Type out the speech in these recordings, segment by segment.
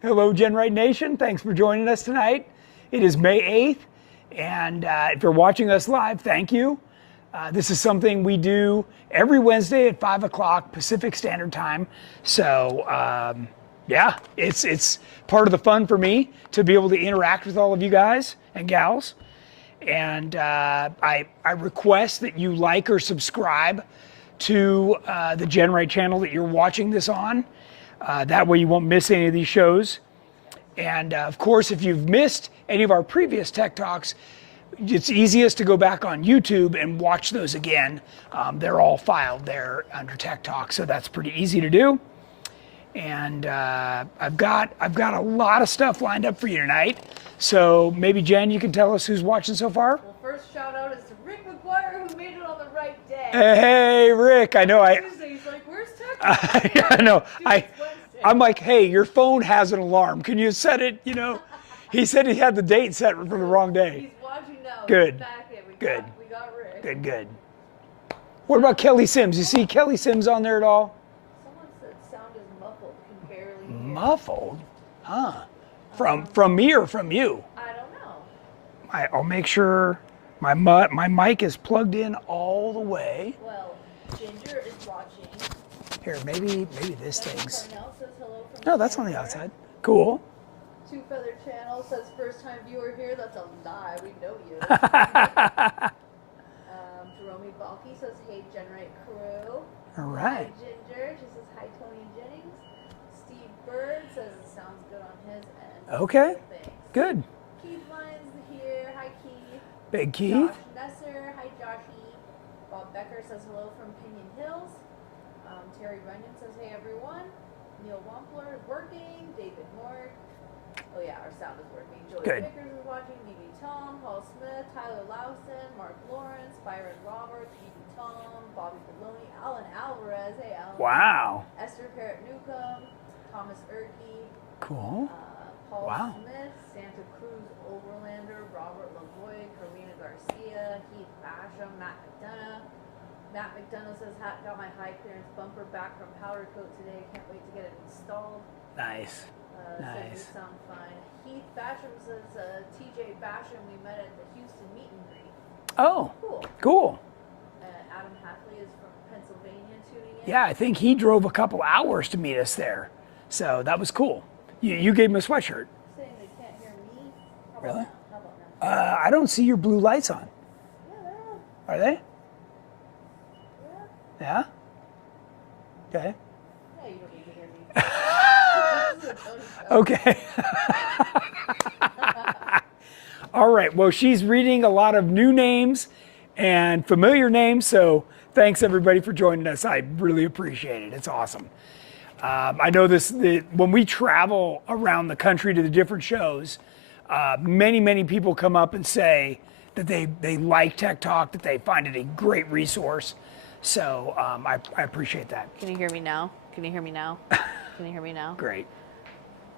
Hello, GenRight Nation. Thanks for joining us tonight. It is May 8th, and if you're watching us live, thank you. This is something we do every Wednesday at 5 o'clock Pacific Standard Time. So, yeah, it's part of the fun for me to be able to interact with all of you guys and gals. And I request that you like or subscribe to the GenRight channel that you're watching this on. That way you won't miss any of these shows. And of course, if you've missed any of our previous Tech Talks, it's easiest to go back on YouTube and watch those again. They're all filed there under Tech Talk, so that's pretty easy to do. And I've got a lot of stuff lined up for you tonight. So maybe Jen, you can tell us who's watching so far. Well, first shout out is to Rick McGuire, who made it on the right day. Hey, Rick, I know. Tuesday, he's like, where's Tech Talk? I know. Dude, I'm like, hey, your phone has an alarm. Can you set it? You know, he said he had the date set for the wrong day. He's watching now. Good. We got Rick. Good. What about Kelly Sims? You see Kelly Sims on there at all? Someone said sound is muffled. Can barely hear. Muffled? Huh. From me or from you? I don't know. I'll make sure my mic is plugged in all the way. Well, Ginger is watching. Here, maybe this thing's. Cornell says hello from No, that's on the outside. Cool. Two Feather Channel says first time viewer here. That's a lie. We know you. Jerome Balky says hey GenRight crew. All right. Hi Ginger. She says hi Tony Jennings. Steve Bird says it sounds good on his end. Okay. Thanks. Good. Keith Lyons here. Hi Keith. Big Keith. Josh Nesser. Hi Joshy. Bob Becker says hello from Pinion Hills. Terry Runyon says hey everyone. Neil Wampler is working. David Moore. Oh yeah, our sound is working. Joey Good. Vickers is watching. BB Tom. Paul Smith. Tyler Lawson. Mark Lawrence. Byron Roberts. BB Tom. Bobby Baloney. Alan Alvarez. Hey Alan. Wow. Esther Parrott Newcomb. Thomas Erkey. Cool. Paul Wow. Smith. Santa Cruz Overlander. Robert Lavoie. Karina Garcia. Heath Basham. Matt McDonough. Matt McDonough says, got my high clearance bumper back from powder coat today. Can't wait to get it installed. Nice. Says Nice. you sound fine. Heath Basham says, TJ Basham, we met at the Houston meet and greet. Oh. Cool. Cool. Adam Hatley is from Pennsylvania tuning in. Yeah, I think he drove a couple hours to meet us there. So that was cool. You gave him a sweatshirt. Saying they can't hear me. How about Really? now? How about now? I don't see your blue lights on. Yeah, they're on. Are they? Yeah. Yeah? Okay. Yeah, you don't need to hear me. This is a Tony show. Okay. All right. Well, she's reading a lot of new names and familiar names. So thanks everybody for joining us. I really appreciate it. It's awesome. I know when we travel around the country to the different shows, many people come up and say that they like Tech Talk, that they find it a great resource. So I appreciate that. Can you hear me now? Can you hear me now? Can you hear me now? Great.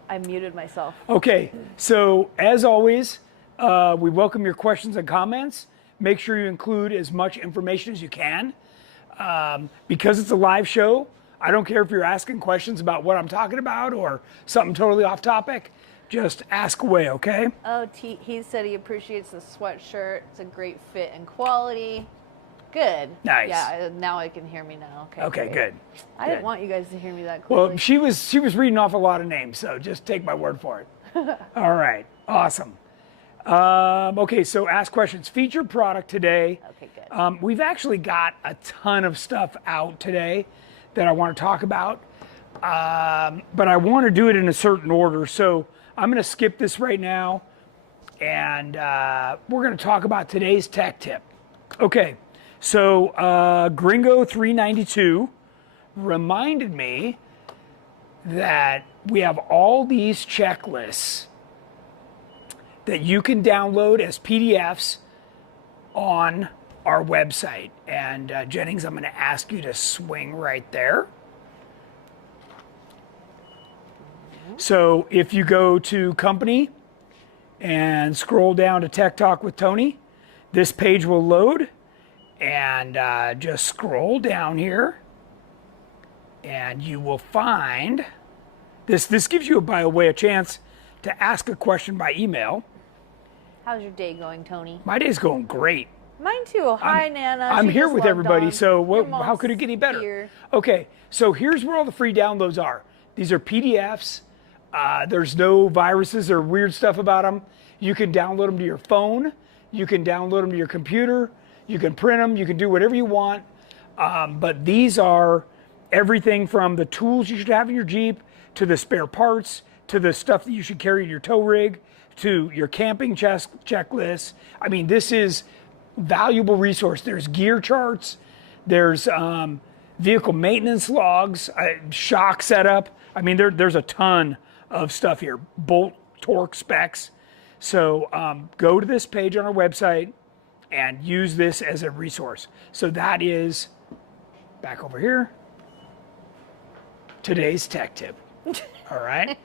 I muted myself. Okay, so as always, we welcome your questions and comments. Make sure you include as much information as you can. Because it's a live show, I don't care if you're asking questions about what I'm talking about or something totally off topic. Just ask away, okay? Oh, he said he appreciates the sweatshirt. It's a great fit and quality. Good. Nice. Yeah, now I can hear me now. Okay, great. good. I didn't want you guys to hear me that clearly. Well, she was reading off a lot of names, so just take my word for it. All right, awesome. Okay, so ask questions. Featured product today. Okay, good. We've actually got a ton of stuff out today that I want to talk about, but I want to do it in a certain order. So I'm going to skip this right now, and we're going to talk about today's tech tip. Okay. So Gringo 392 reminded me that we have all these checklists that you can download as PDFs on our website. And Jennings, I'm going to ask you to swing right there. So if you go to Company and scroll down to Tech Talk with Tony, this page will load. And just scroll down here and you will find This gives you, by the way, a chance to ask a question by email. How's your day going, Tony? My day's going great. Mine too. Hi, Nana. I'm She here just with logged everybody, on. so Your how could it get any better? here. Okay, so here's where all the free downloads are. These are PDFs. There's no viruses or weird stuff about them. You can download them to your phone. You can download them to your computer. You can print them. You can do whatever you want. But these are everything from the tools you should have in your Jeep, to the spare parts, to the stuff that you should carry in your tow rig, to your camping checklist. I mean, this is valuable resource. There's gear charts. There's vehicle maintenance logs, shock setup. I mean, there's a ton of stuff here. Bolt torque specs. So go to this page on our website and use this as a resource. So that is, back over here, today's tech tip. All right?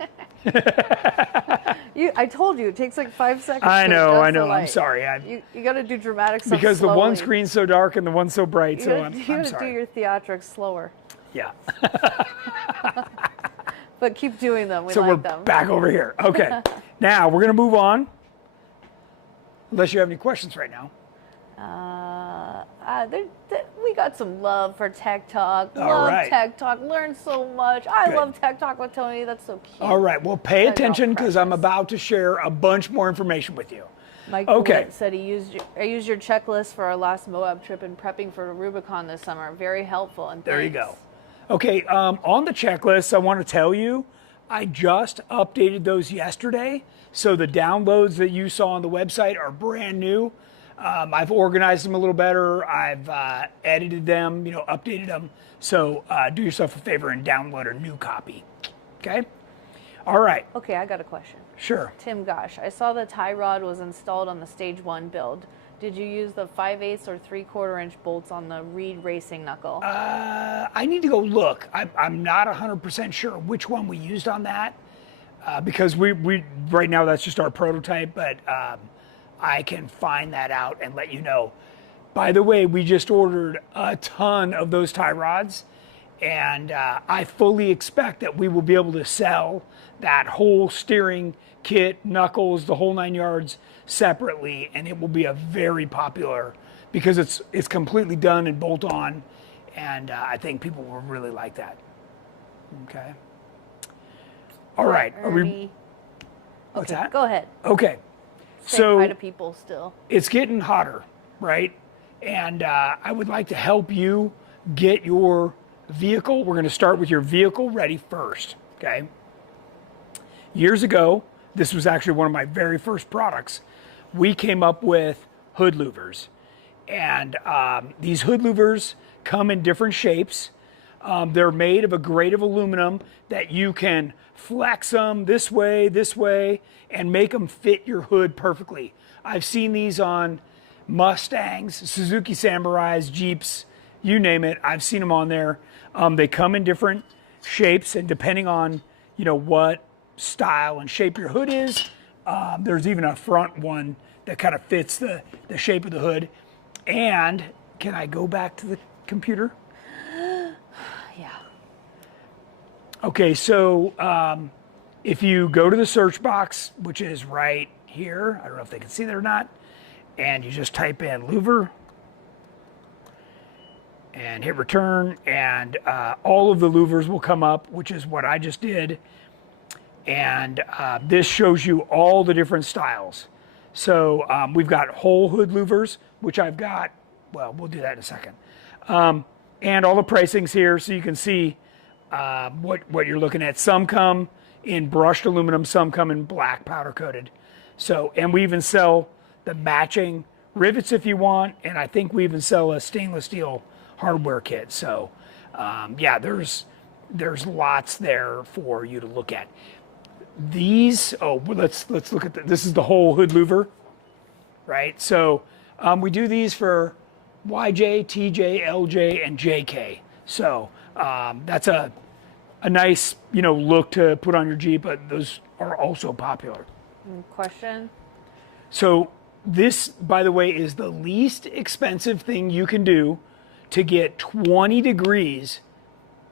I told you, it takes like 5 seconds. I to know. adjust the I'm light. sorry. You got to do dramatic stuff Because the one slowly. screen's so dark and the one's so bright, You so gotta, I'm do sorry. your theatrics slower. Yeah. But keep doing them. We So like we're them. back over here. Okay. Now we're going to move on. Unless you have any questions right now. We got some love for Tech Talk. All Love right. Tech Talk. Learn so much. I Good. love Tech Talk with Tony. That's so cute. All right. Well, pay Guys are all attention because I'm precious. about to share a bunch more information with you. Mike Okay. Bullitt said I used your checklist for our last Moab trip and prepping for Rubicon this summer. Very helpful. And There you thanks. go. Okay. On the checklist, I want to tell you, I just updated those yesterday. So the downloads that you saw on the website are brand new. I've organized them a little better. I've edited them, updated them. So do yourself a favor and download a new copy. Okay? All right. Okay, I got a question. Sure. Tim Gosh, I saw the tie rod was installed on the Stage 1 build. Did you use the 5/8 or 3/4 inch bolts on the Reed racing knuckle? I need to go look. I'm not 100% sure which one we used on that because we right now that's just our prototype, but I can find that out and let you know. By the way, we just ordered a ton of those tie rods, and I fully expect that we will be able to sell that whole steering kit, knuckles, the whole 9 yards separately, and it will be a very popular because it's completely done and bolt on, and I think people will really like that. Okay. All right. Are we? Ernie. What's Okay, that? Go ahead. Okay. Say So hi to people still. it's getting hotter, right? And I would like to help you get your vehicle. We're going to start with your vehicle ready first, okay? Years ago, this was actually one of my very first products. We came up with hood louvers. And these hood louvers come in different shapes. They're made of a grade of aluminum that you can flex them this way, and make them fit your hood perfectly. I've seen these on Mustangs, Suzuki Samurais, Jeeps, you name it. I've seen them on there. They come in different shapes, and depending on what style and shape your hood is, there's even a front one that kind of fits the shape of the hood. And can I go back to the computer? Yeah. Okay, so if you go to the search box, which is right here, I don't know if they can see that or not, and you just type in louver and hit return, and all of the louvers will come up, which is what I just did. And this shows you all the different styles. So we've got whole hood louvers, which I've got, well, we'll do that in a second. And all the pricings here, so you can see what you're looking at. Some come in brushed aluminum, some come in black powder coated. So, and we even sell the matching rivets if you want, and I think we even sell a stainless steel hardware kit. So, yeah, there's lots there for you to look at. These, let's look at this is the whole hood louver, right? So we do these for YJ, TJ, LJ, and JK. So that's a nice look to put on your Jeep, but those are also popular. Question? So this, by the way, is the least expensive thing you can do to get 20 degrees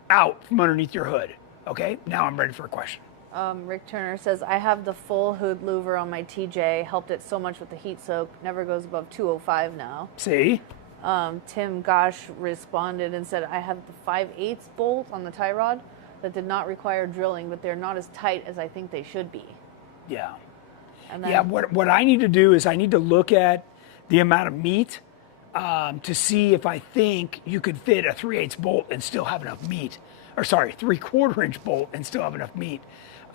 out from underneath your hood. Okay, now I'm ready for a question. Rick Turner says, I have the full hood louver on my TJ. Helped it so much with the heat soak. Never goes above 205 now. See? Tim Gosh responded and said, I have the 5/8 bolt on the tie rod that did not require drilling, but they're not as tight as I think they should be. Yeah. And then, Yeah, what I need to do is I need to look at the amount of meat to see if I think you could fit a 3/8 bolt and still have enough meat. Or sorry, 3/4 inch bolt and still have enough meat.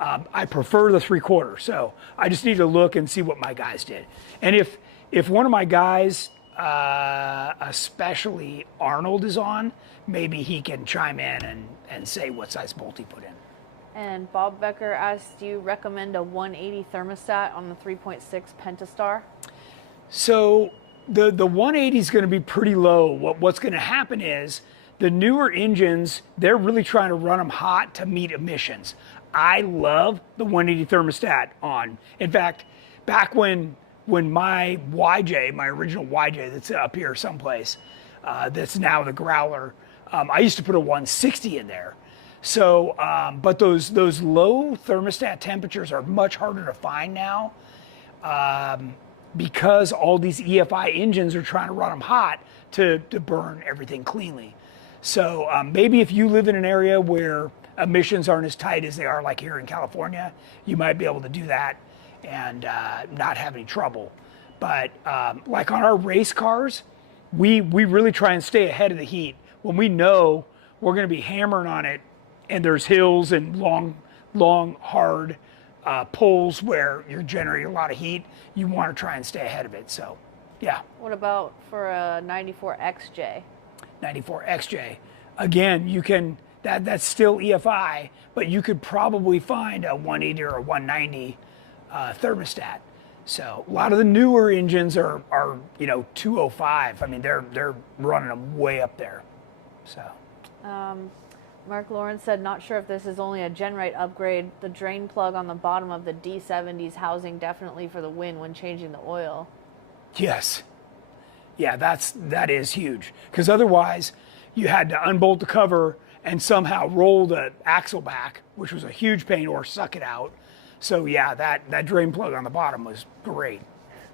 I prefer the 3/4, so I just need to look and see what my guys did. And if one of my guys, especially Arnold, is on, maybe he can chime in and say what size bolt he put in. And Bob Becker asked, do you recommend a 180 thermostat on the 3.6 Pentastar? So the 180 is going to be pretty low. What's going to happen is the newer engines, they're really trying to run them hot to meet emissions. I love the 180 thermostat on. In fact, back when my YJ, my original YJ that's up here someplace, that's now the Growler, I used to put a 160 in there. So, but those low thermostat temperatures are much harder to find now because all these EFI engines are trying to run them hot to burn everything cleanly. So maybe if you live in an area where emissions aren't as tight as they are like here in California, you might be able to do that and not have any trouble. But like on our race cars, we really try and stay ahead of the heat. When we know we're going to be hammering on it and there's hills and long, hard poles where you're generating a lot of heat, you want to try and stay ahead of it. So, yeah. What about for a 94XJ? 94XJ. Again, you can, that's still EFI, but you could probably find a 180 or a 190 thermostat. So a lot of the newer engines are 205. I mean, they're running them way up there. So. Mark Lawrence said, not sure if this is only a GenRight upgrade. The drain plug on the bottom of the D70's housing definitely for the win when changing the oil. Yes. Yeah, that is huge. Because otherwise, you had to unbolt the cover and somehow roll the axle back, which was a huge pain, or suck it out. So yeah, that drain plug on the bottom was great.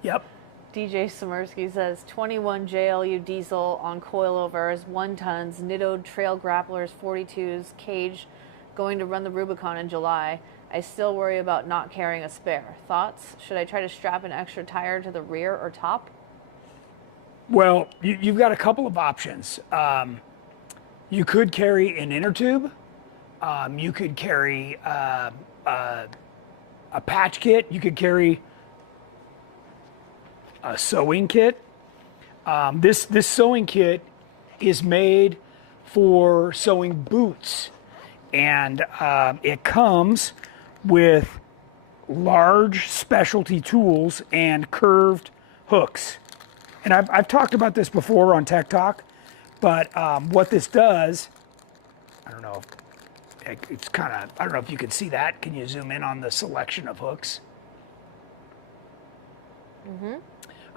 Yep. DJ Samirsky says 21 JLU diesel on coilovers, 1 tons, Nitto trail grapplers, 42s, cage, going to run the Rubicon in July. I still worry about not carrying a spare. Thoughts? Should I try to strap an extra tire to the rear or top? Well, you've got a couple of options. You could carry an inner tube. You could carry a patch kit. You could carry a sewing kit. This sewing kit is made for sewing boots, and it comes with large specialty tools and curved hooks. And I've talked about this before on Tech Talk, but what this does, I don't know if it's kind of, I don't know if you can see that. Can you zoom in on the selection of hooks? Mm-hmm.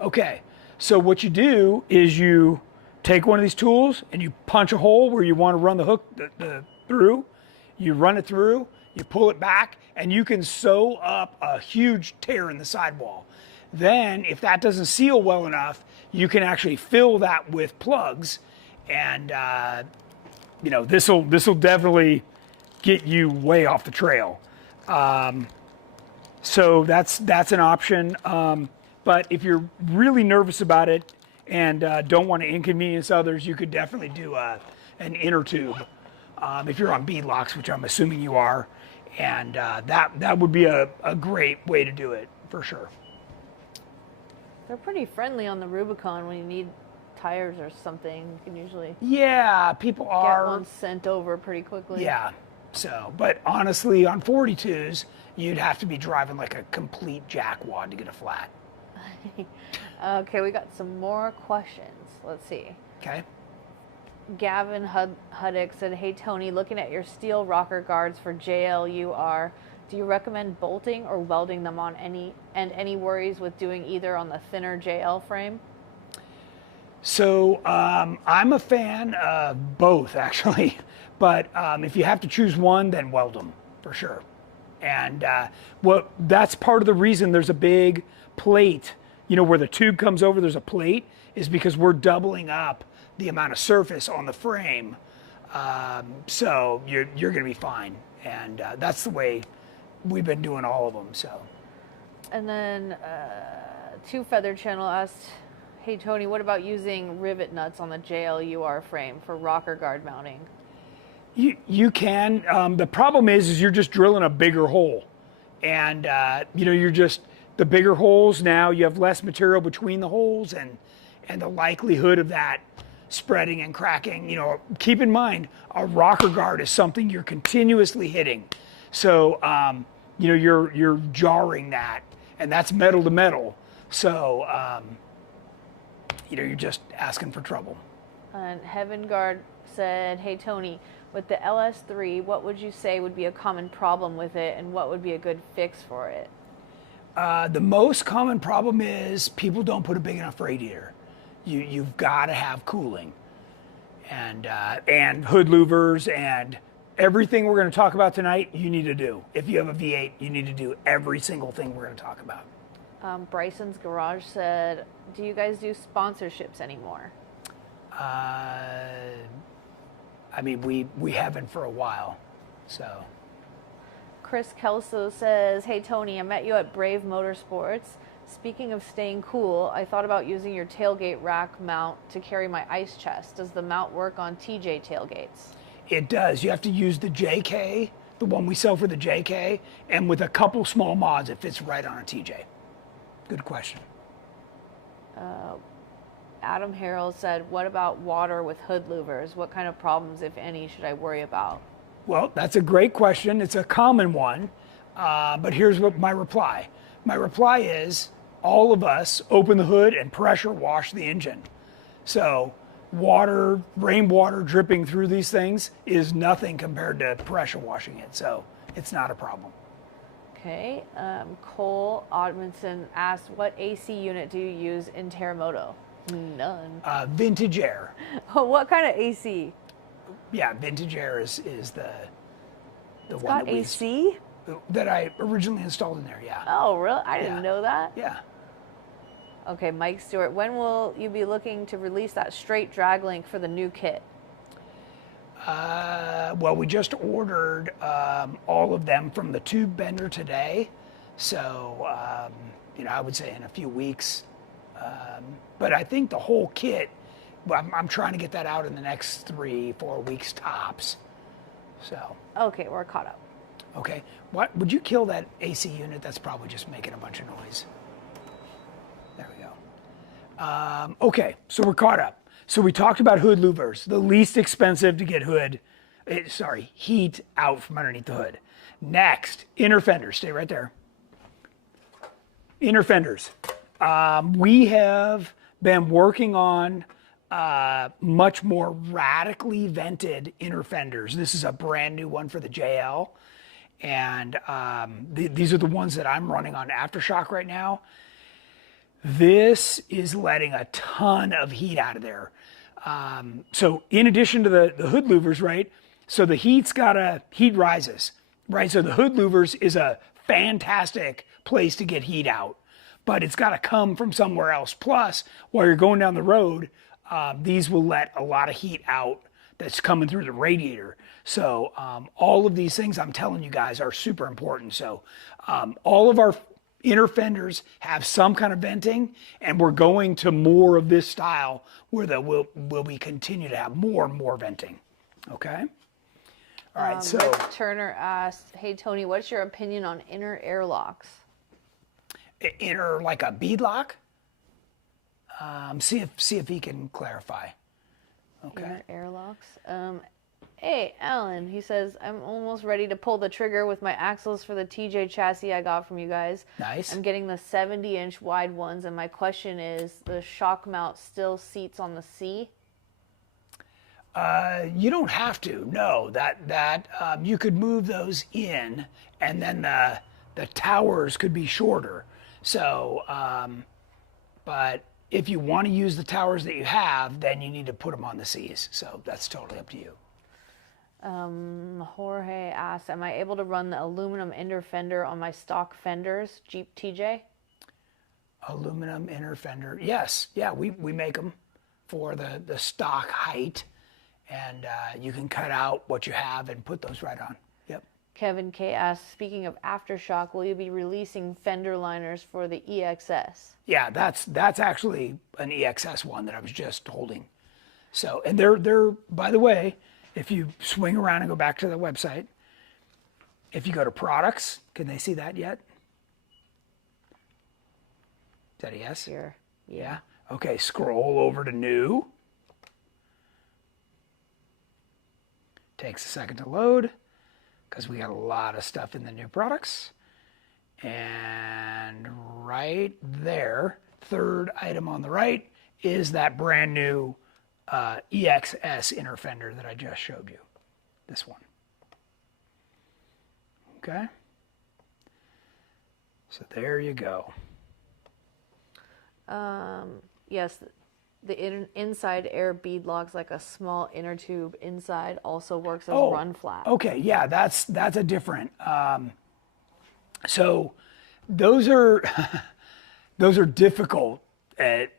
Okay, so what you do is you take one of these tools and you punch a hole where you want to run the hook through. You run it through, you pull it back, and you can sew up a huge tear in the sidewall. Then, if that doesn't seal well enough, you can actually fill that with plugs, and this will definitely get you way off the trail. So that's an option. But if you're really nervous about it and don't want to inconvenience others, you could definitely do an inner tube if you're on beadlocks, which I'm assuming you are, and that would be a great way to do it for sure. They're pretty friendly on the Rubicon when you need tires or something. You can usually people are get one sent over pretty quickly. Yeah. So, but honestly, on 42s, you'd have to be driving like a complete jackwad to get a flat. Okay, we got some more questions. Let's see. Okay. Gavin Huddick said, hey Tony, looking at your steel rocker guards for JLUR, do you recommend bolting or welding them on any worries with doing either on the thinner JL frame? So I'm a fan of both, actually. But if you have to choose one, then weld them for sure. And that's part of the reason there's a big plate. You know, where the tube comes over, there's a plate, is because we're doubling up the amount of surface on the frame. So you're going to be fine. And that's the way we've been doing all of them. So. And then Two Feather Channel asked, hey Tony, what about using rivet nuts on the JLUR frame for rocker guard mounting? You can. The problem is you're just drilling a bigger hole. And, you're just, the bigger holes now, you have less material between the holes and the likelihood of that spreading and cracking. Keep in mind, a rocker guard is something you're continuously hitting. So, you're jarring that, and that's metal to metal. So, you're just asking for trouble. And Heaven Guard said, hey Tony, with the LS3, what would you say would be a common problem with it, and what would be a good fix for it? The most common problem is people don't put a big enough radiator. You've got to have cooling, and hood louvers, and everything we're going to talk about tonight, you need to do. If you have a V8, you need to do every single thing we're going to talk about. Bryson's Garage said, do you guys do sponsorships anymore? We haven't for a while, so. Chris Kelso says, hey Tony, I met you at Brave Motorsports. Speaking of staying cool, I thought about using your tailgate rack mount to carry my ice chest. Does the mount work on TJ tailgates? It does. You have to use the JK, the one we sell for the JK, and with a couple small mods, it fits right on a TJ. Good question. Adam Harrell said, what about water with hood louvers? What kind of problems, if any, should I worry about? Well, that's a great question. It's a common one, but here's what my reply. My reply is, all of us open the hood and pressure wash the engine. So water, rainwater dripping through these things is nothing compared to pressure washing it. So it's not a problem. Okay. Cole Odmanson asked, what AC unit do you use in Terremoto? None. Vintage Air. What kind of AC? Yeah, Vintage Air is the It's one got that AC? that I originally installed in there. Yeah. Oh, really? I didn't know that. Yeah. Okay, Mike Stewart, when will you be looking to release that straight drag link for the new kit? Well, we just ordered all of them from the tube bender today, so I would say in a few weeks. But I think the whole kit, I'm trying to get that out in the next 3-4 weeks tops. So. Okay, we're caught up. Okay. What would you kill that AC unit? That's probably just making a bunch of noise. There we go. Okay, so we're caught up. So we talked about hood louvers, the least expensive to get heat out from underneath the hood. Next, inner fenders. Stay right there. Inner fenders. We have been working on much more radically vented inner fenders. This is a brand new one for the JL. And these are the ones that I'm running on Aftershock right now. This is letting a ton of heat out of there. So in addition to the hood louvers, right? So the heat rises, right? So the hood louvers is a fantastic place to get heat out, but it's got to come from somewhere else. Plus, while you're going down the road, these will let a lot of heat out that's coming through the radiator. So all of these things I'm telling you guys are super important. So all of our inner fenders have some kind of venting, and we're going to more of this style where we continue to have more and more venting. Okay? All right, so. Rick Turner asked, hey Tony, what's your opinion on inner airlocks? Inner, like a bead lock? See if he can clarify. Okay. Inner airlocks. Hey, Alan, he says, I'm almost ready to pull the trigger with my axles for the TJ chassis I got from you guys. Nice. I'm getting the 70-inch wide ones, and my question is, the shock mount still seats on the C? You don't have to. No, that you could move those in, and then the towers could be shorter. So, but if you want to use the towers that you have, then you need to put them on the Cs. So that's totally up to you. Jorge asks, am I able to run the aluminum inner fender on my stock fenders, Jeep TJ? Aluminum inner fender. Yes. Yeah, we make them for the stock height. And you can cut out what you have and put those right on. Yep. Kevin K asks, speaking of aftershock, will you be releasing fender liners for the EXS? Yeah, that's actually an EXS one that I was just holding. So, and they're by the way, if you swing around and go back to the website, if you go to products, can they see that yet? Is that a yes? Here. Yeah. Okay, scroll over to new. Takes a second to load because we got a lot of stuff in the new products. And right there, third item on the right, is that brand new EXS inner fender that I just showed you. This one. Okay. So there you go. Yes, the inside air bead locks, like a small inner tube inside, also works as run flat. Okay, yeah, that's a different. So those are those are difficult at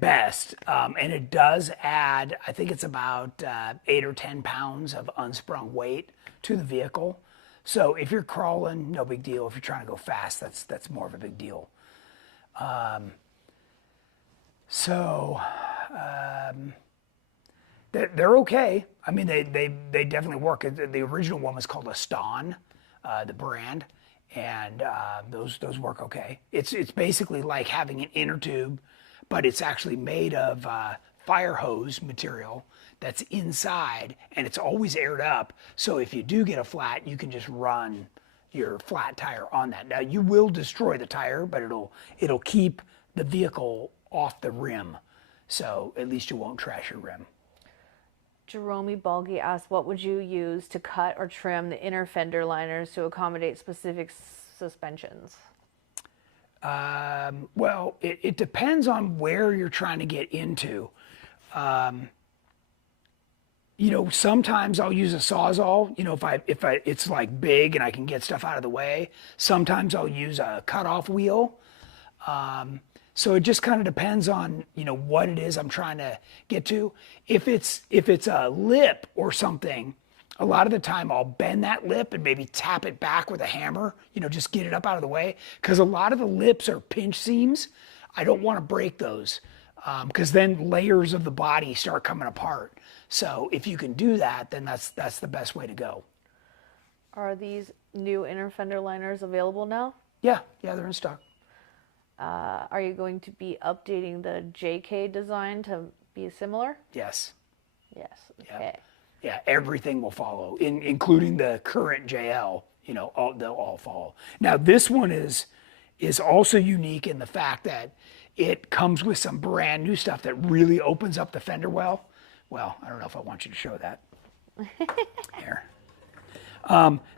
best, and it does add. I think it's about 8 or 10 pounds of unsprung weight to the vehicle. So if you're crawling, no big deal. If you're trying to go fast, that's more of a big deal. They're okay. I mean, they definitely work. The original one was called a Ston, the brand, and those work okay. It's basically like having an inner tube, but it's actually made of fire hose material that's inside, and it's always aired up. So if you do get a flat, you can just run your flat tire on that. Now you will destroy the tire, but it'll keep the vehicle off the rim, so at least you won't trash your rim. Jerome Balgi asks, what would you use to cut or trim the inner fender liners to accommodate specific suspensions? Well, it depends on where you're trying to get into. Sometimes I'll use a Sawzall, if it's like big and I can get stuff out of the way. Sometimes I'll use a cutoff wheel. So it just kind of depends on, what it is I'm trying to get to. If it's a lip or something, a lot of the time I'll bend that lip and maybe tap it back with a hammer, just get it up out of the way. Because a lot of the lips are pinch seams. I don't want to break those because then layers of the body start coming apart. So if you can do that, then that's the best way to go. Are these new inner fender liners available now? Yeah, they're in stock. Are you going to be updating the JK design to be similar? Yes. Yes. Okay. Yeah, everything will follow, including the current JL. They'll all follow. Now this one is also unique in the fact that it comes with some brand new stuff that really opens up the fender well. Well, I don't know if I want you to show that. Here.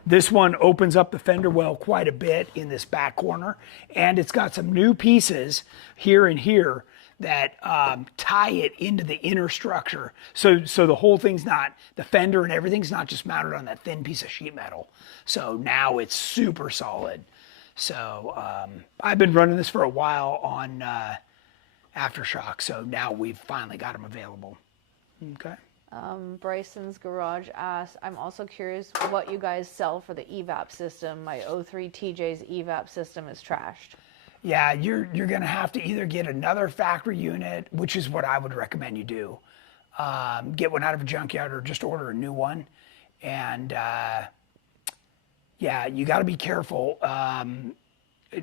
This one opens up the fender well quite a bit in this back corner, and it's got some new pieces here and here that tie it into the inner structure. So the whole thing's not, the fender and everything's not just mounted on that thin piece of sheet metal. So now it's super solid. So I've been running this for a while on Aftershock, so now we've finally got them available. Okay. Bryson's Garage asks, I'm also curious what you guys sell for the EVAP system. My 03 TJ's EVAP system is trashed. Yeah, you're going to have to either get another factory unit, which is what I would recommend you do. Get one out of a junkyard or just order a new one. And yeah, you got to be careful.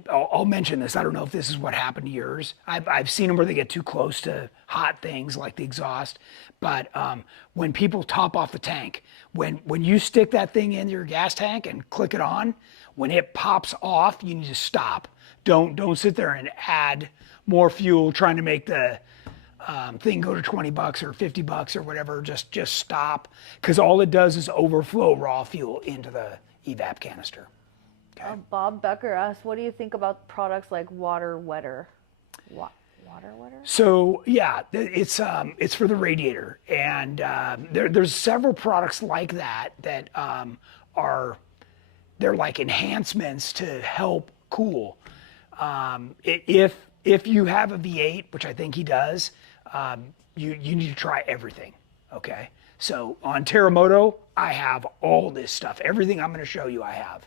I'll mention this. I don't know if this is what happened to yours. I've seen them where they get too close to hot things like the exhaust. But when people top off the tank, when you stick that thing in your gas tank and click it on, when it pops off, you need to stop. Don't sit there and add more fuel trying to make the thing go to $20 or $50 or whatever. Just stop, because all it does is overflow raw fuel into the EVAP canister. Okay. Bob Becker asks, what do you think about products like Water Wetter? Water wetter? So yeah, it's for the radiator, and there's several products like that that they're like enhancements to help cool. If you have a V8, which I think he does, you need to try everything. Okay, so on Terremoto, I have all this stuff. Everything I'm going to show you, I have.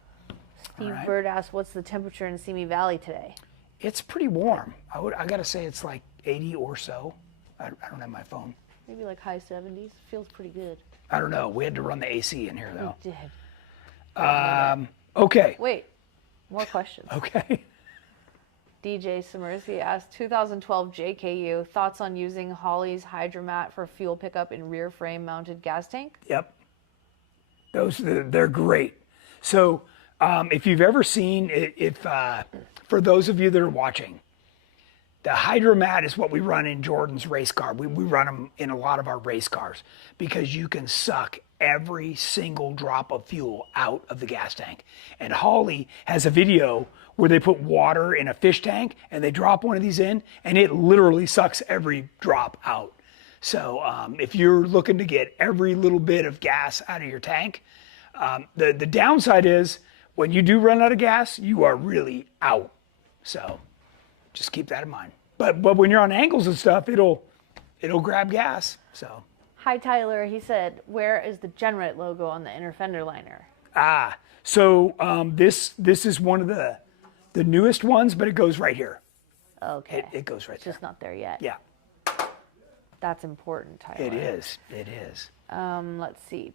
Steve Bird asked, "What's the temperature in Simi Valley today?" It's pretty warm. I got to say it's like 80 or so. I don't have my phone. Maybe like high 70s. Feels pretty good. I don't know. We had to run the AC in here though. We did. Okay. Wait, more questions. Okay. DJ Samersi asked, 2012 JKU, thoughts on using Holley's Hydromat for fuel pickup in rear frame mounted gas tank? Yep. They're great. So if you've ever seen, for those of you that are watching, the Hydromat is what we run in Jordan's race car. We run them in a lot of our race cars because you can suck every single drop of fuel out of the gas tank. And Holley has a video where they put water in a fish tank and they drop one of these in and it literally sucks every drop out. So if you're looking to get every little bit of gas out of your tank, the downside is when you do run out of gas, you are really out. So just keep that in mind. But when you're on angles and stuff, it'll grab gas. So. Hi Tyler, he said, where is the GenRight logo on the inner fender liner? So this is one of the newest ones, but it goes right here. Okay. It goes right there. Just not there yet. Yeah. That's important, Tyler. It is. It is. Let's see.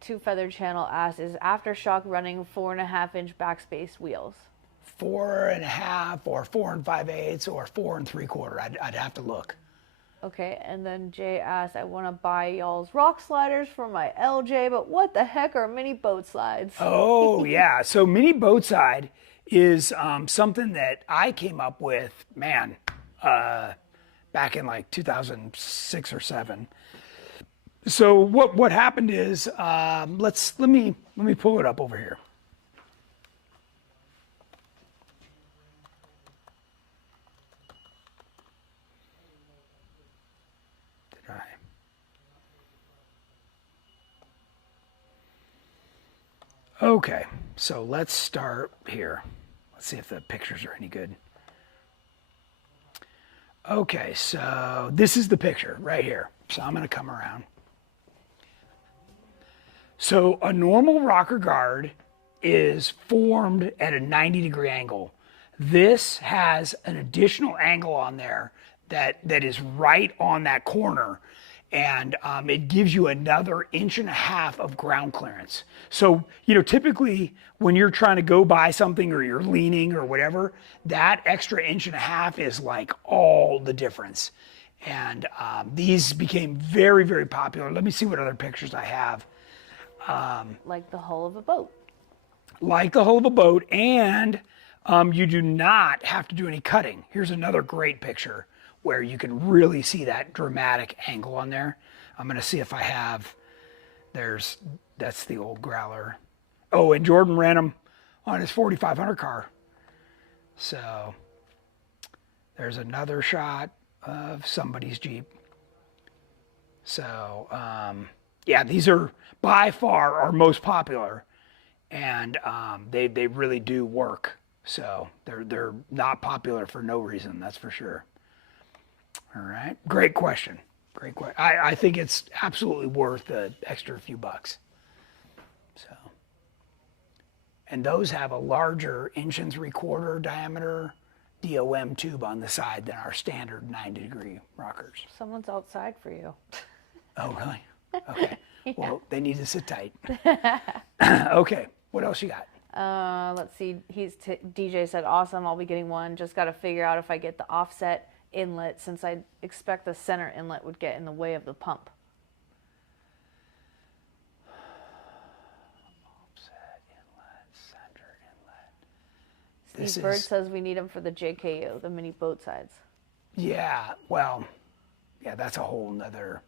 Two Feather Channel asks, is Aftershock running 4.5-inch backspace wheels? 4.5 or 4 5/8 or 4 3/4. I'd have to look. Okay, and then Jay asks, I want to buy y'all's rock sliders for my LJ, but what the heck are mini boat slides? Oh, yeah. So mini boatside is something that I came up with, back in like 2006 or 7. So what happened is, let me pull it up over here. Okay, so let's start here. Let's see if the pictures are any good. Okay, so this is the picture right here. So I'm going to come around. So a normal rocker guard is formed at a 90-degree angle. This has an additional angle on there that is right on that corner. And it gives you another 1.5 inches of ground clearance. So, typically when you're trying to go by something or you're leaning or whatever, that extra 1.5 inches is like all the difference. And these became very, very popular. Let me see what other pictures I have. Like the hull of a boat. Like the hull of a boat, and you do not have to do any cutting. Here's another great picture where you can really see that dramatic angle on there. I'm gonna see if I have, that's the old Growler. Oh, and Jordan ran them on his 4500 car. So there's another shot of somebody's Jeep. So yeah, these are by far our most popular, and they really do work. So they're not popular for no reason, that's for sure. All right, great question. Great question. I think it's absolutely worth the extra few bucks. So, and those have a larger 1.75-inch diameter DOM tube on the side than our standard 90-degree rockers. Someone's outside for you. Oh, really? Okay. Yeah. Well, they need to sit tight. Okay, what else you got? Let's see. DJ said, awesome, I'll be getting one. Just got to figure out if I get the offset inlet, since I expect the center inlet would get in the way of the pump. Offset inlet, center inlet. Steve Bird says we need them for the JKU, the mini boat sides. Yeah, well, yeah, that's a whole nother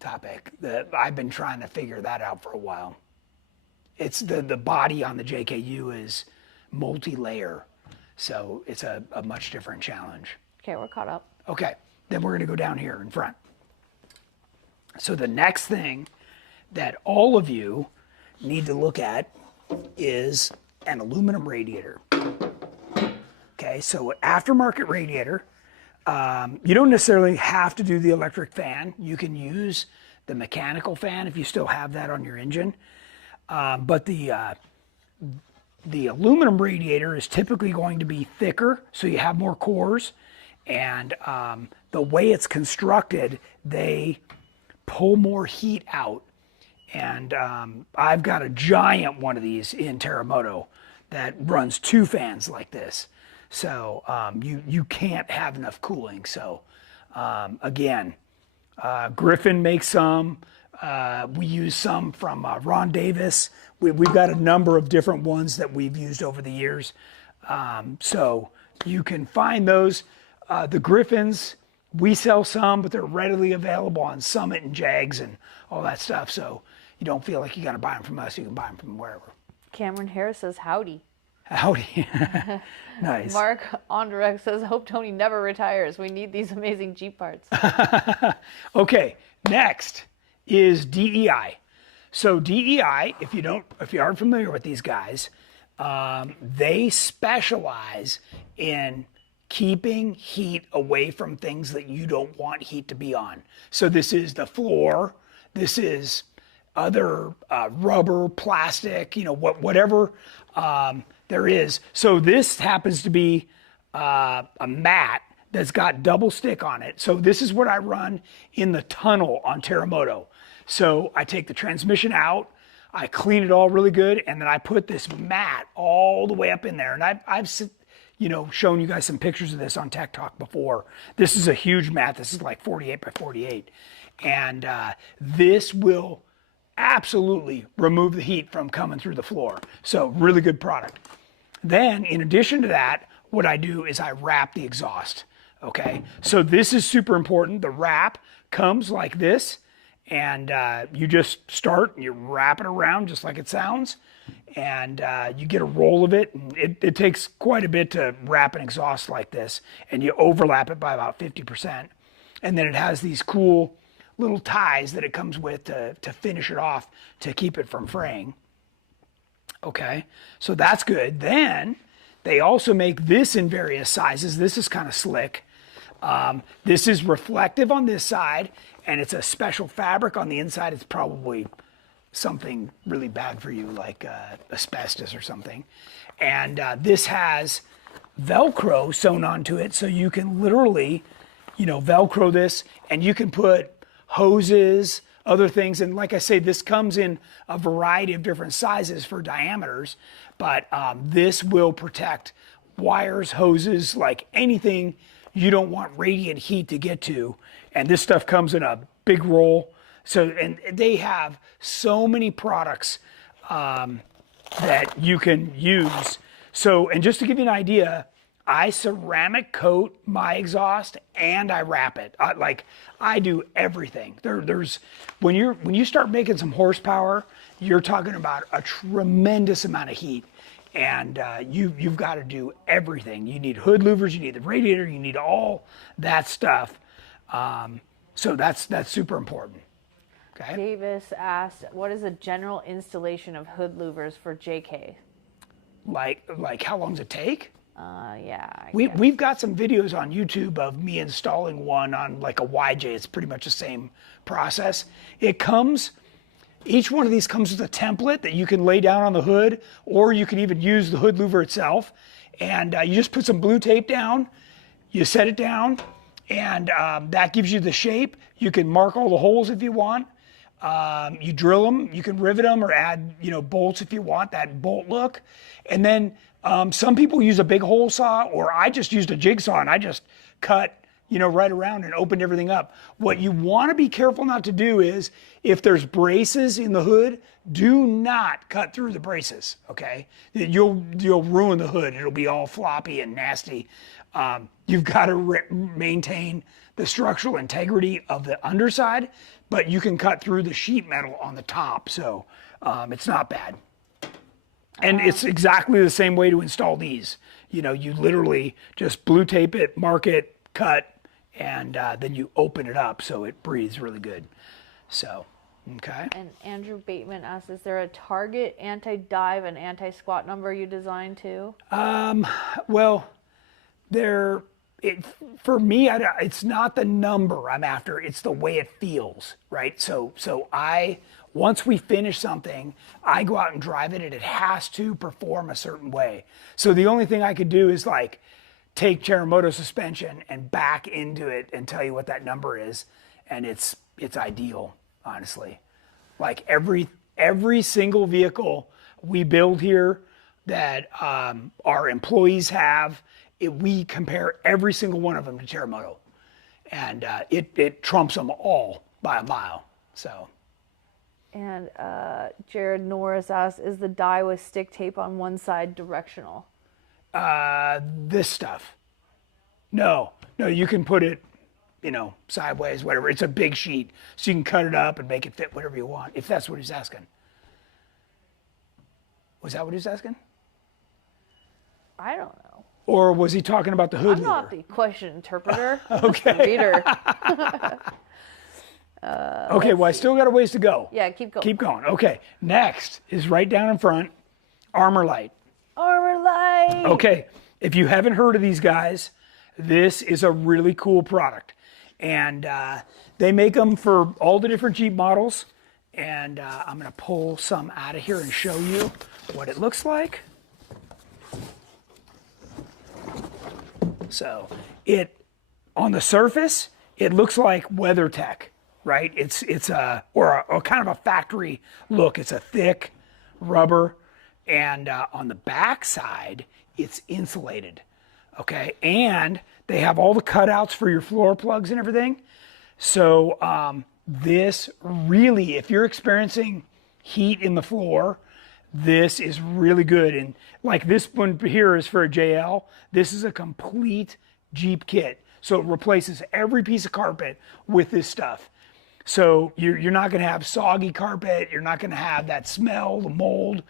topic. I've been trying to figure that out for a while. It's the body on the JKU is multi-layer. So it's a much different challenge. Okay, we're caught up. Okay, then we're gonna go down here in front. So the next thing that all of you need to look at is an aluminum radiator. Okay, so aftermarket radiator, you don't necessarily have to do the electric fan. You can use the mechanical fan if you still have that on your engine. But the aluminum radiator is typically going to be thicker, so you have more cores. And the way it's constructed, they pull more heat out. And I've got a giant one of these in Terremoto that runs 2 fans like this. So you can't have enough cooling. So again, Griffin makes some. We use some from Ron Davis. We've got a number of different ones that we've used over the years. So you can find those. The Griffins, we sell some, but they're readily available on Summit and Jags and all that stuff. So you don't feel like you got to buy them from us. You can buy them from wherever. Cameron Harris says howdy. Howdy. Nice. Mark Onderek says, hope Tony never retires. We need these amazing Jeep parts. Okay, next is DEI. So DEI, if you aren't familiar with these guys, they specialize in keeping heat away from things that you don't want heat to be on. So this is the floor, this is other rubber, plastic, whatever there is. So this happens to be a mat that's got double stick on it. So this is what I run in the tunnel on Terremoto. So I take the transmission out, I clean it all really good, and then I put this mat all the way up in there. And I've shown you guys some pictures of this on Tech Talk before. This is a huge mat. This is like 48 by 48. And this will absolutely remove the heat from coming through the floor. So really good product. Then in addition to that, what I do is I wrap the exhaust. Okay, so this is super important. The wrap comes like this, and you just start and you wrap it around just like it sounds, and you get a roll of it. And it takes quite a bit to wrap an exhaust like this, and you overlap it by about 50%. And then it has these cool little ties that it comes with to finish it off to keep it from fraying. Okay, so that's good. Then they also make this in various sizes. This is kind of slick. This is reflective on this side, and it's a special fabric on the inside. It's probably something really bad for you, like asbestos or something. And this has Velcro sewn onto it, so you can literally, Velcro this, and you can put hoses, other things. And like I say, this comes in a variety of different sizes for diameters, but this will protect wires, hoses, like anything you don't want radiant heat to get to. And this stuff comes in a big roll. So, and they have so many products that you can use. So, and just to give you an idea, I ceramic coat my exhaust and I wrap it. I do everything. There's when you start making some horsepower, you're talking about a tremendous amount of heat, and you've got to do everything. You need hood louvers, you need the radiator, you need all that stuff. So that's super important. Okay. Davis asked, what is the general installation of hood louvers for JK? Like how long does it take? Yeah. We've got some videos on YouTube of me installing one on like a YJ. It's pretty much the same process. Each one of these comes with a template that you can lay down on the hood, or you can even use the hood louver itself. And you just put some blue tape down, you set it down, and that gives you the shape. You can mark all the holes if you want. You drill them, you can rivet them or add, bolts if you want that bolt look. And then some people use a big hole saw, or I just used a jigsaw and I just cut, right around and opened everything up. What you want to be careful not to do is, if there's braces in the hood, do not cut through the braces, okay? You'll ruin the hood. It'll be all floppy and nasty. You've got to maintain the structural integrity of the underside, but you can cut through the sheet metal on the top, so it's not bad. And it's exactly the same way to install these. You know, you literally just blue tape it, mark it, cut, and then you open it up so it breathes really good. So, okay. And Andrew Bateman asks, is there a target anti-dive and anti-squat number you designed too? Well, for me, it's not the number I'm after, it's the way it feels, right? So once we finish something, I go out and drive it, and it has to perform a certain way. So the only thing I could do is like take Cherimoto suspension and back into it and tell you what that number is, and it's ideal, honestly. Like every single vehicle we build here that our employees have, we compare every single one of them to Cherimoto, and it trumps them all by a mile. So. And Jared Norris asks, is the die with stick tape on one side directional? This stuff. No, you can put it, you know, sideways, whatever. It's a big sheet, so you can cut it up and make it fit whatever you want, if that's what he's asking. Was that what he's asking? I don't know. Or was he talking about the hood I'm not lever? the question interpreter. Okay. I'm the reader. Okay, well, I still got a ways to go. Yeah, keep going. Keep going. Okay, next is right down in front, Armor Light. Armor Light. Okay, if you haven't heard of these guys, this is a really cool product. And they make them for all the different Jeep models. And I'm going to pull some out of here and show you what it looks like. So on the surface, it looks like WeatherTech, right? It's a kind of a factory look. It's a thick rubber, and on the back side, it's insulated, okay? And they have all the cutouts for your floor plugs and everything. So this really, if you're experiencing heat in the floor, this is really good. And like this one here is for a JL. This is a complete Jeep kit. So it replaces every piece of carpet with this stuff. So you're not going to have soggy carpet. You're not going to have that smell, the mold,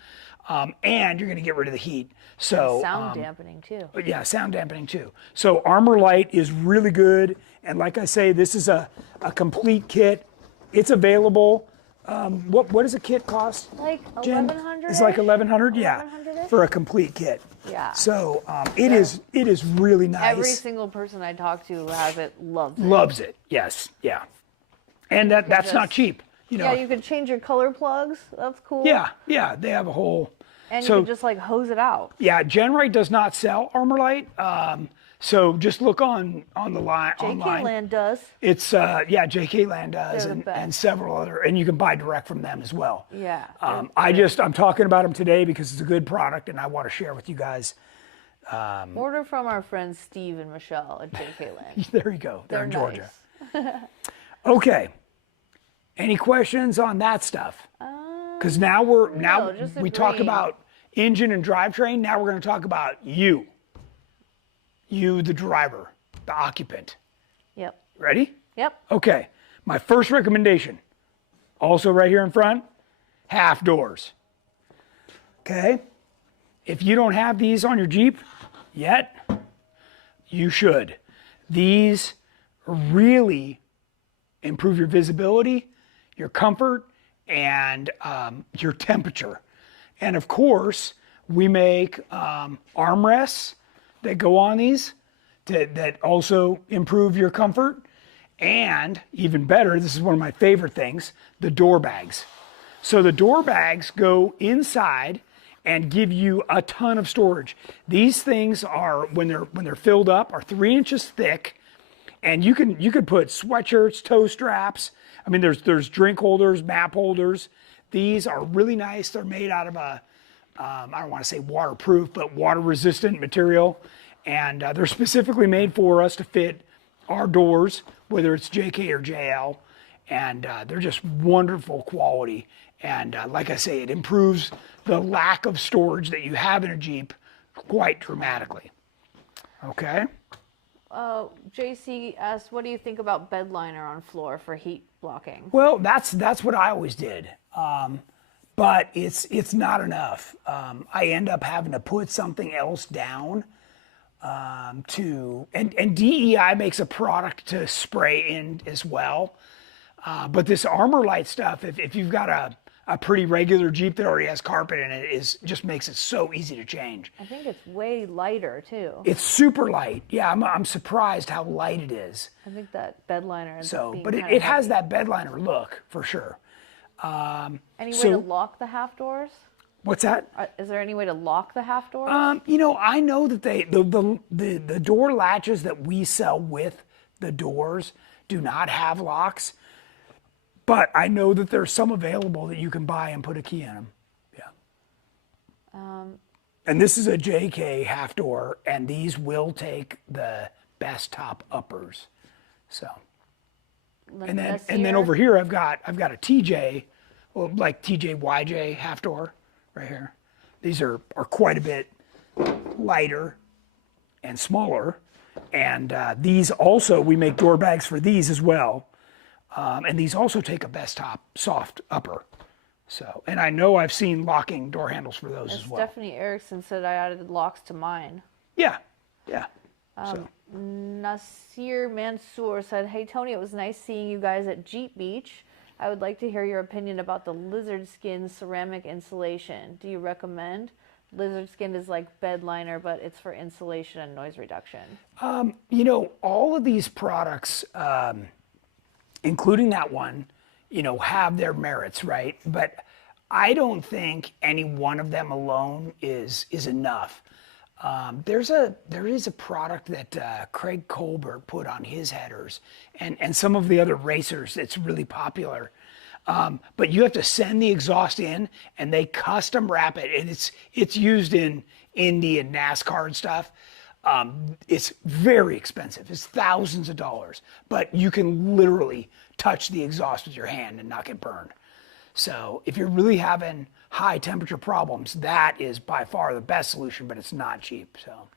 and you're going to get rid of the heat. So sound dampening too. Yeah, sound dampening too. So Armor Light is really good. And like I say, this is a complete kit. It's available. What does a kit cost? Like Jen? $1,100. It's like $1,100, yeah, $1,100-ish? for a complete kit. Yeah. So it is really nice. Every single person I talk to who has it loves it. Loves it. Yes, yeah. And that's not cheap. You know. Yeah, you could change your color plugs. That's cool. Yeah, they have a whole. And so, you could just like hose it out. Yeah, GenRight does not sell Armor Light. So just look on the line online. JK Land does. It's JK Land does, They're the best. and several other, and you can buy direct from them as well. Yeah. I'm talking about them today because it's a good product, and I want to share with you guys. Order from our friends Steve and Michelle at JK Land. There you go. They're in They're Georgia. nice. Okay. Any questions on that stuff? Because now just we talk agreeing. about engine and drivetrain. Now we're going to talk about you, the driver, the occupant. Yep. Ready? Yep. Okay. My first recommendation, also right here in front, half doors. Okay. If you don't have these on your Jeep yet, you should. These really improve your visibility, your comfort, and your temperature. And of course, we make armrests that go on these that also improve your comfort. And even better, this is one of my favorite things, the door bags. So the door bags go inside and give you a ton of storage. These things are, when they're filled up, are 3 inches thick. And you could put sweatshirts, toe straps. I mean, there's drink holders, map holders. These are really nice. They're made out of I don't want to say waterproof, but water resistant material. And they're specifically made for us to fit our doors, whether it's JK or JL. And they're just wonderful quality. And like I say, it improves the lack of storage that you have in a Jeep quite dramatically. Okay. JC asked, what do you think about bed liner on floor for heat blocking? Well, that's what I always did. but it's not enough. I end up having to put something else down and DEI makes a product to spray in as well. But this Armor Light stuff, if you've got a pretty regular Jeep that already has carpet in it, just makes it so easy to change. I think it's way lighter too. It's super light. Yeah, I'm surprised how light it is. I think that bed liner is But it has that bed liner look for sure. Any way to lock the half doors? What's that? Is there any way to lock the half doors? I know that the door latches that we sell with the doors do not have locks, but I know that there's some available that you can buy and put a key in them. Yeah. And this is a JK half door, and these will take the best top uppers. So. And then over here I've got a TJ, well, like TJ YJ half door right here. These are quite a bit lighter and smaller, and these also, we make door bags for these as well, and these also take a best top soft upper. So, and I know I've seen locking door handles for those as well. Stephanie Erickson said I added locks to mine. Yeah. Nasir Mansour said, "Hey Tony, it was nice seeing you guys at Jeep Beach. I would like to hear your opinion about the lizard skin ceramic insulation. Do you recommend? Lizard skin is like bed liner, but it's for insulation and noise reduction." All of these products, including that one, have their merits, right? But I don't think any one of them alone is enough. There is a product that Craig Colbert put on his headers and some of the other racers. It's really popular. But you have to send the exhaust in and they custom wrap it, and it's used in Indy and NASCAR and stuff. It's very expensive. It's thousands of dollars, but you can literally touch the exhaust with your hand and not get burned. So if you're really having high temperature problems, that is by far the best solution, but it's not cheap. So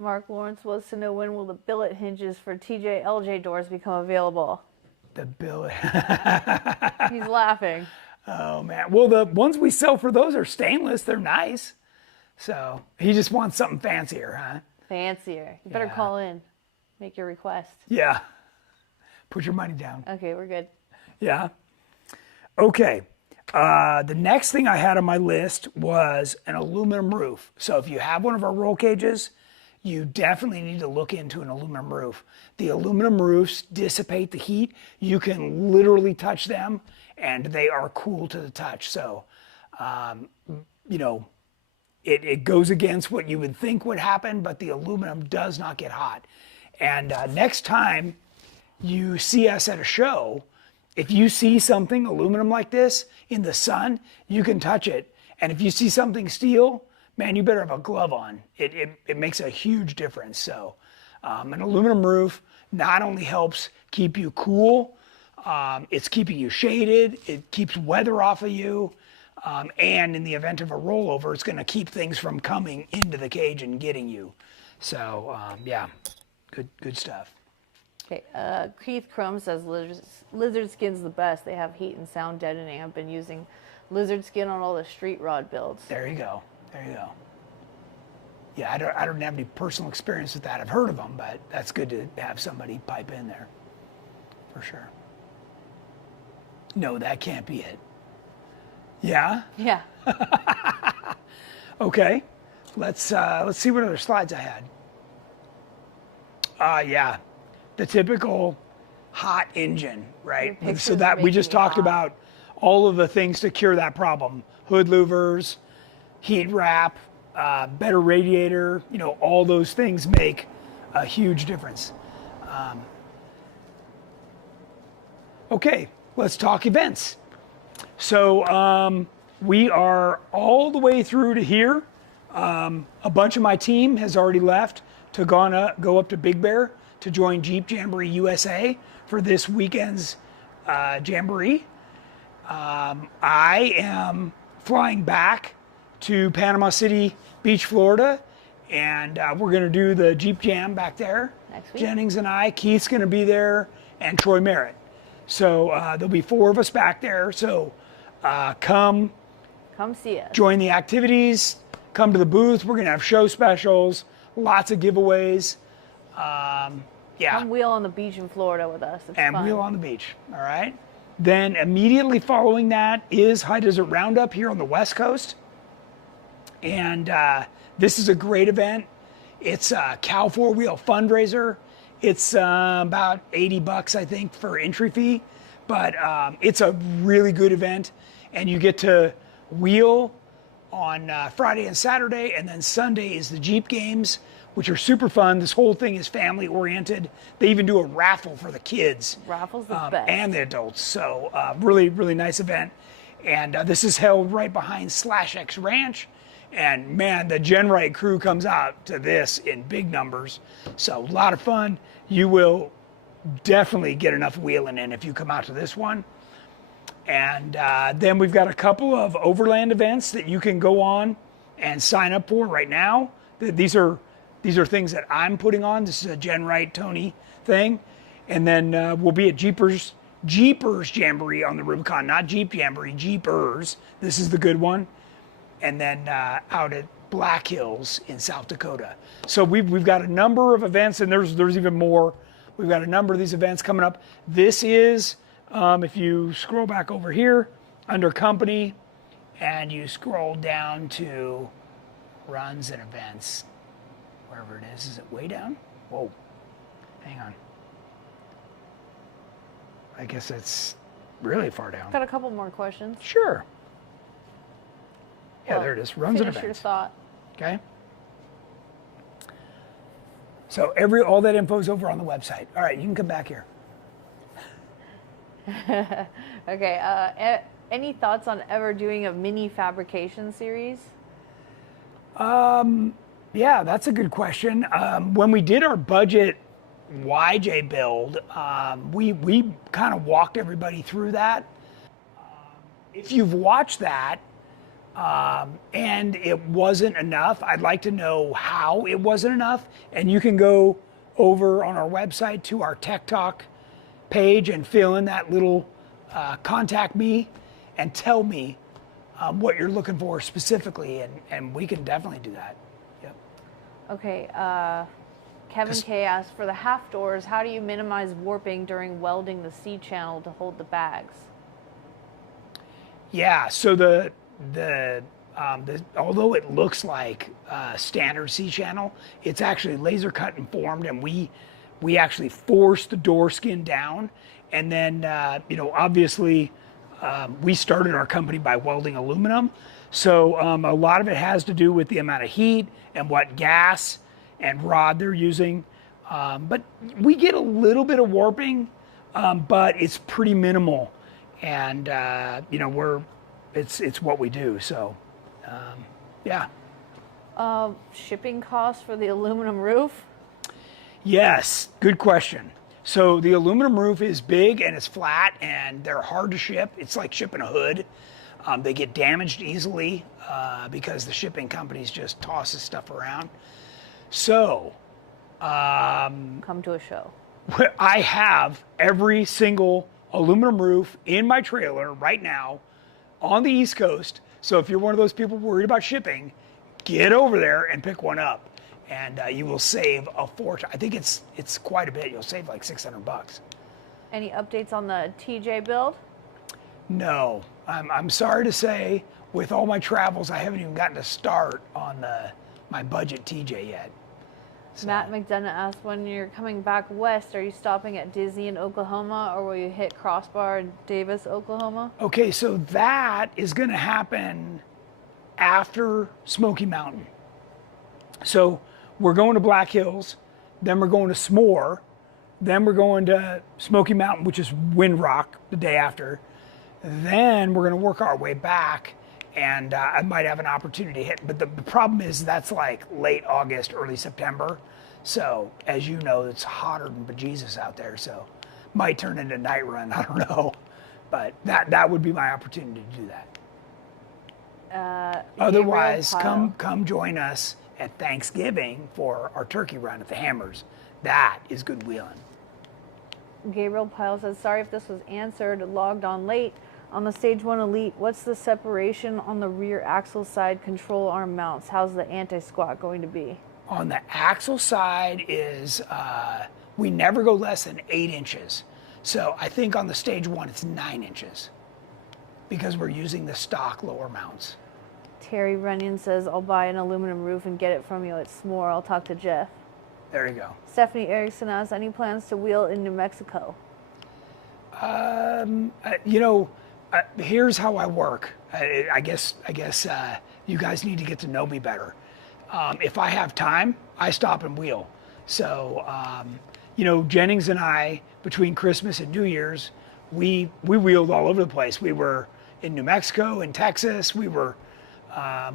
Mark Lawrence wants to know, when will the billet hinges for TJ LJ doors become available? The billet. He's laughing. Oh man. Well, the ones we sell for those are stainless. They're nice. So he just wants something fancier, huh? Fancier. You better call in. Make your request. Yeah. Put your money down. Okay, we're good. Yeah. Okay. The next thing I had on my list was an aluminum roof. So if you have one of our roll cages, you definitely need to look into an aluminum roof. The aluminum roofs dissipate the heat. You can literally touch them and they are cool to the touch. So, it goes against what you would think would happen, but the aluminum does not get hot. And next time you see us at a show, if you see something aluminum like this in the sun, you can touch it. And if you see something steel, man, you better have a glove on. It makes a huge difference. So an aluminum roof not only helps keep you cool, it's keeping you shaded, it keeps weather off of you, and in the event of a rollover, it's going to keep things from coming into the cage and getting you. So yeah, good stuff. Okay, Keith Crum says lizard skin's the best. They have heat and sound deadening. I've been using lizard skin on all the street rod builds. There you go. Yeah, I don't have any personal experience with that. I've heard of them, but that's good to have somebody pipe in there, for sure. No, that can't be it. Yeah? Yeah. Okay, let's see what other slides I had. Yeah, the typical hot engine, right? So that we just talked about all of the things to cure that problem: hood louvers, heat wrap, better radiator. All those things make a huge difference. Okay, let's talk events. So we are all the way through to here. A bunch of my team has already left to go up to Big Bear to join Jeep Jamboree USA for this weekend's Jamboree. I am flying back to Panama City Beach, Florida, and we're going to do the Jeep Jam back there. Next week. Jennings and I. Keith's going to be there, and Troy Merritt. So there'll be 4 of us back there. So come Come see us. Join the activities. Come to the booth. We're going to have show specials, lots of giveaways. Yeah. Come wheel on the beach in Florida with us. It's And fun. wheel on the beach. All right. Then immediately following that is High Desert Roundup here on the West Coast. And this is a great event. It's a cow four-wheel fundraiser. It's about $80, I think, for entry fee. But it's a really good event. And you get to wheel on Friday and Saturday. And then Sunday is the Jeep games, which are super fun. This whole thing is family oriented. They even do a raffle for the kids. Raffle's the best. And the adults. So really, really nice event. And this is held right behind /X Ranch. And man, the GenRight crew comes out to this in big numbers. So a lot of fun. You will definitely get enough wheeling in if you come out to this one. And then we've got a couple of overland events that you can go on and sign up for right now. These are things that I'm putting on. This is a GenRight Tony thing. And then we'll be at Jeepers Jamboree on the Rubicon, not Jeep Jamboree, Jeepers. This is the good one. And then out at Black Hills in South Dakota. So we've got a number of events, and there's even more. We've got a number of these events coming up. This is, if you scroll back over here, under company, and you scroll down to runs and events, wherever it is it way down? Whoa, hang on. I guess it's really far down. Got a couple more questions. Sure. Yeah, Well, there it is. Runs and finish your events. thought. Okay. So all that info is over on the website. All right, you can come back here. Okay. Any thoughts on ever doing a mini fabrication series? Yeah, that's a good question. When we did our budget YJ build, we kind of walked everybody through that. If you've watched that, and it wasn't enough, I'd like to know how it wasn't enough. And you can go over on our website to our Tech Talk page and fill in that little contact me and tell me what you're looking for specifically, and we can definitely do that. Yep. Okay. Kevin K asked, for the half doors, how do you minimize warping during welding the C channel to hold the bags? Yeah, so the although it looks like standard C channel, it's actually laser cut and formed, and we actually force the door skin down, and then obviously we started our company by welding aluminum, so a lot of it has to do with the amount of heat and what gas and rod they're using, but we get a little bit of warping, but it's pretty minimal, and it's what we do. So, yeah. Shipping costs for the aluminum roof? Yes, good question. So the aluminum roof is big and it's flat and they're hard to ship. It's like shipping a hood. They get damaged easily because the shipping companies just toss this stuff around. So, Come to a show. I have every single aluminum roof in my trailer right now on the East Coast. So if you're one of those people worried about shipping, get over there and pick one up, and you will save a fortune. I think it's quite a bit. You'll save like $600. Any updates on the TJ build? No, I'm sorry to say, with all my travels, I haven't even gotten to start on my budget TJ yet. So. Matt McDonough asked, when you're coming back west, are you stopping at Disney in Oklahoma, or will you hit Crossbar in Davis, Oklahoma? Okay, so that is going to happen after Smoky Mountain. So we're going to Black Hills, then we're going to S'more, then we're going to Smoky Mountain, which is Wind Rock, the day after. Then we're going to work our way back, and I might have an opportunity to hit. But the problem is that's like late August, early September. So as you know, it's hotter than bejesus out there. So might turn into night run. I don't know. But that would be my opportunity to do that. Otherwise, come join us at Thanksgiving for our turkey run at the Hammers. That is good wheeling. Gabriel Pyle says, sorry if this was answered, logged on late. On the Stage 1 Elite, what's the separation on the rear axle side control arm mounts? How's the anti-squat going to be? On the axle side is, we never go less than 8 inches. So I think on the Stage 1 it's 9 inches because we're using the stock lower mounts. Terry Runyon says, I'll buy an aluminum roof and get it from you at S'more. I'll talk to Jeff. There you go. Stephanie Erickson asks, any plans to wheel in New Mexico? Here's how I work. I guess you guys need to get to know me better. If I have time, I stop and wheel. So, Jennings and I, between Christmas and New Year's, we wheeled all over the place. We were in New Mexico, in Texas. We were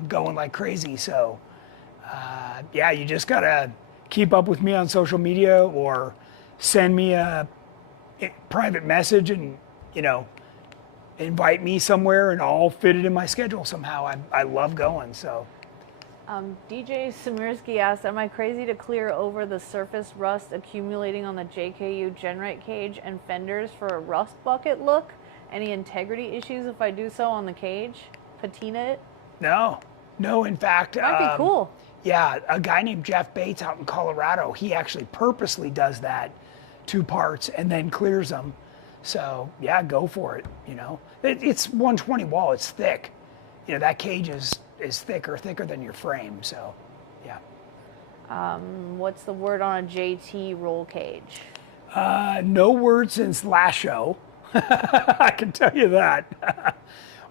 going like crazy. So, you just gotta keep up with me on social media or send me a private message and, invite me somewhere and I'll fit it in my schedule somehow. I love going, so. DJ Samirsky asks, am I crazy to clear over the surface rust accumulating on the JKU GenRight cage and fenders for a rust bucket look? Any integrity issues if I do so on the cage? Patina it? No, in fact. Might be cool. Yeah, a guy named Jeff Bates out in Colorado, he actually purposely does that 2 parts and then clears them. So yeah, go for it. It's 120 wall, it's thick. That cage is thicker than your frame. So yeah. What's the word on a JT roll cage? No word since last show. I can tell you that.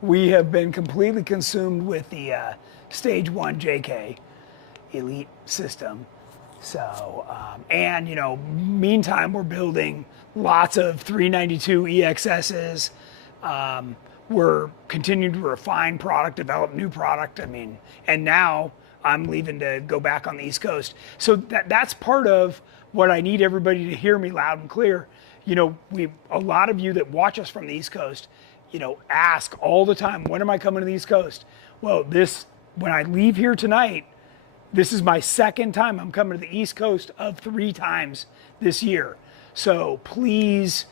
We have been completely consumed with the Stage 1 JK Elite system. So, meantime, we're building lots of 392 EXSs. We're continuing to refine product, develop new product. And now I'm leaving to go back on the East Coast. So that's part of what I need everybody to hear me loud and clear. A lot of you that watch us from the East Coast, ask all the time, when am I coming to the East Coast? Well, when I leave here tonight, this is my 2nd time I'm coming to the East Coast of 3 times this year. So please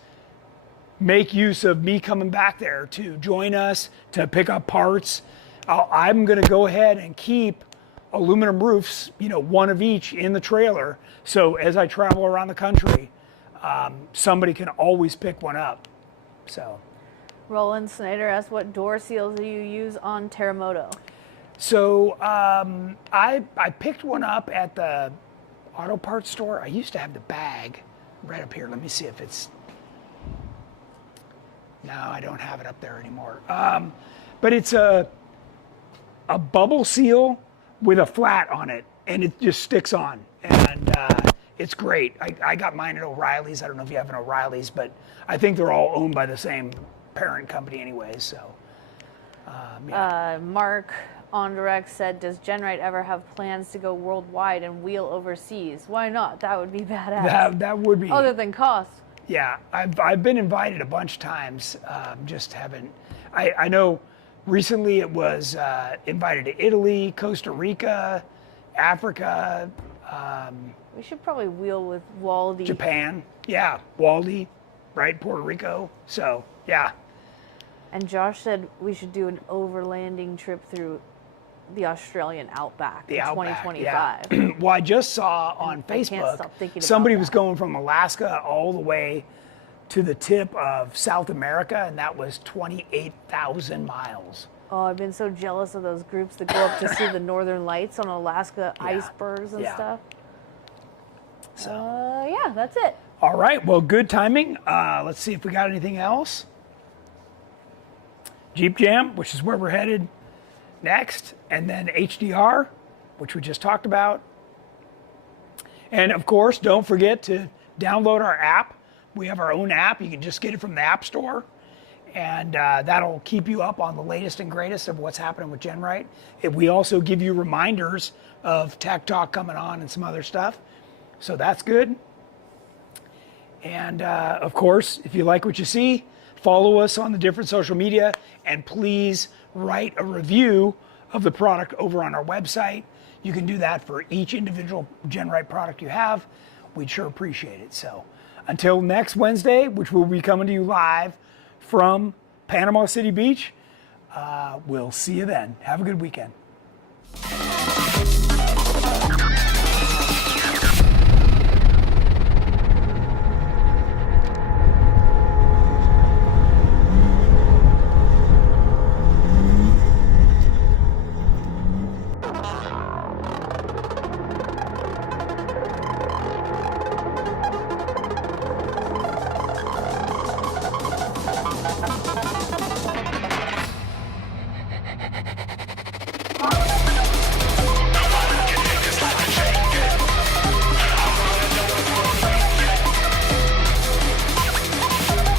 make use of me coming back there to join us, to pick up parts. I'm going to go ahead and keep aluminum roofs, 1 of each in the trailer. So as I travel around the country, somebody can always pick one up. So. Roland Snyder asks, what door seals do you use on Terremoto? So I picked one up at the auto parts store. I used to have the bag right up here. Let me see if it's. No, I don't have it up there anymore. But it's a bubble seal with a flat on it, and it just sticks on. And it's great. I got mine at O'Reilly's. I don't know if you have an O'Reilly's, but I think they're all owned by the same parent company anyways. So. Mark on direct said, does GenRight ever have plans to go worldwide and wheel overseas? Why not? That would be badass. That would be. Other than cost. Yeah, I've been invited a bunch of times, just haven't. I know recently it was invited to Italy, Costa Rica, Africa. We should probably wheel with Waldy. Japan, yeah, Waldy, right, Puerto Rico. So, yeah. And Josh said we should do an overlanding trip through the Australian outback in 2025. Yeah. Well, I just saw on Facebook somebody was going from Alaska all the way to the tip of South America, and that was 28,000 miles. Oh, I've been so jealous of those groups that go up to see the northern lights on Alaska icebergs and stuff. So, yeah, that's it. All right, well, good timing. Let's see if we got anything else. Jeep Jam, which is where we're headed next, and then HDR, which we just talked about. And of course, don't forget to download our app. We have our own app. You can just get it from the App Store, and that'll keep you up on the latest and greatest of what's happening with GenRight. We also give you reminders of Tech Talk coming on and some other stuff, so that's good. And of course, if you like what you see, follow us on the different social media, and please write a review of the product over on our website. You can do that for each individual GenRight product you have. We'd sure appreciate it. So until next Wednesday, which will be coming to you live from Panama City Beach. We'll see you then. Have a good weekend.